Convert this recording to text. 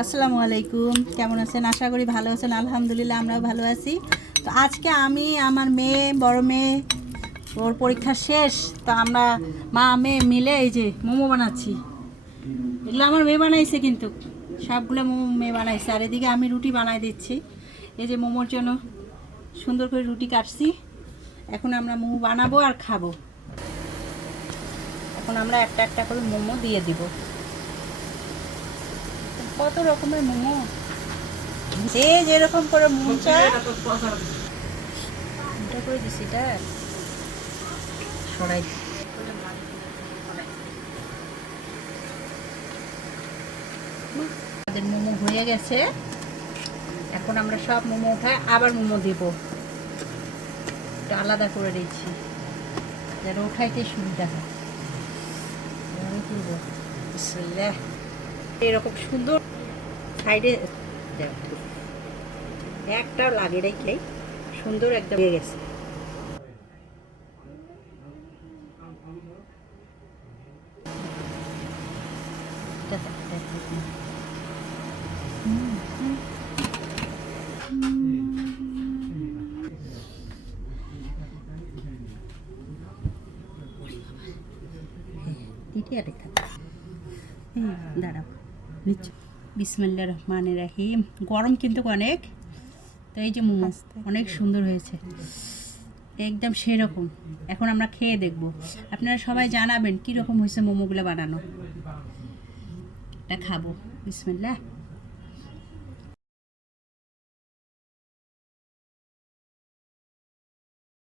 আসসালামু আলাইকুম, কেমন আছেন? আশা করি ভালো আছেন। আলহামদুলিল্লাহ আমরাও ভালো আছি। তো আজকে আমি আমার মেয়ে, বড় মেয়ে, ওর পরীক্ষা শেষ। তো আমরা মা মেয়ে মিলে এই যে মোমো বানাচ্ছি। এগুলো আমার মেয়ে বানাইছে, কিন্তু সবগুলো মোমো মেয়ে বানাইছে। আর এদিকে আমি রুটি বানাই দিচ্ছি। এই যে মোমোর জন্য সুন্দর করে রুটি কাটছি। এখন আমরা মোমো বানাবো আর খাবো। এখন আমরা একটা একটা করে মোমো দিয়ে দিব। কত রকমের মোমো, যে যেরকম করে মন চায় ওটা করে দিছি। এটা সরাই আমাদের মোমো হয়ে গেছে। এখন আমরা সব মোমো উঠায় আবার মোমো দিব। এটা আলাদা করে দিচ্ছি যেন উঠাইতে সুবিধা হয়। এরকম সুন্দর সাইডে একটাও লাগে রেখে সুন্দর একদম হয়ে গেছে। দাঁড়াও, বিসমিল্লাহির রহমানির রহিম। গরম কিন্তু অনেক। তো এই যে মোমো অনেক সুন্দর হয়েছে, একদম সেরকম। এখন আমরা খেয়ে দেখব। আপনারা সবাই জানাবেন কীরকম হয়েছে মোমোগুলো বানানো। এটা খাবো। বিসমিল্লাহ।